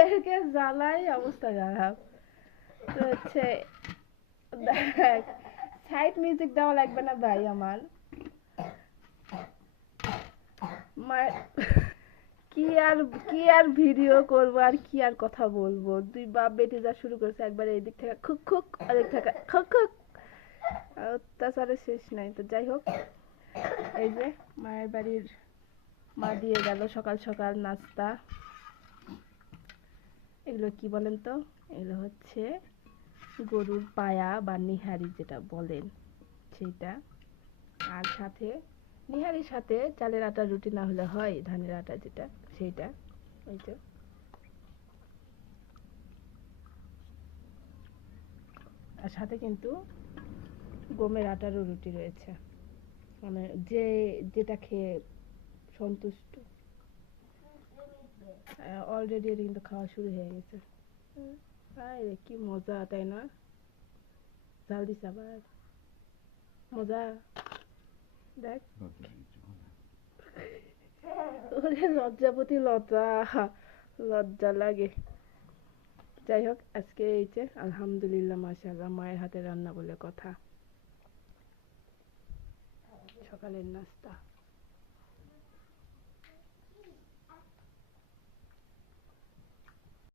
একে জ্বালাই অবস্থা খারাপ। তো হচ্ছে দেখ, সাইড মিউজিক দেওয়া লাগবে না ভাই আমার। কি আর ভিডিও করবো, আর কি আর কথা বলবো। দুই বাপ বেটি যা শুরু করেছে, একবারে এদিক থেকে খুক খুক, ওদিক থেকে খুক খুক, অত্যাচারের শেষ নাই। তো যাই হোক, এই যে মায়ের বাড়ির মা দিয়ে গেল সকাল সকাল নাস্তা। এগুলো কি বলেন তো? এগুলো হচ্ছে গরুর পায়া বা নিহারি যেটা বলেন সেইটা। আর সাথে নিহারির সাথে চালের আটার রুটি না হলে হয়, ধানের আটা যেটা, সেইটা। এই যে, আর সাথে কিন্তু গমের আটারও রুটি রয়েছে। মানে যেটা খেয়ে সন্তুষ্ট। অলরেডি এটা কিন্তু খাওয়া শুরু হয়ে গেছে। আরে কি মজা, তাই না? ঝাল দিস আবার, মজা। দেখ, ওরে লজ্জাপতি লজ্জা, লজ্জা লাগে। যাই হোক, আজকে এই যে আলহামদুলিল্লাহ মাশাআল্লাহ মায়ের হাতে রান্না বলে কথা। সকালের নাস্তা।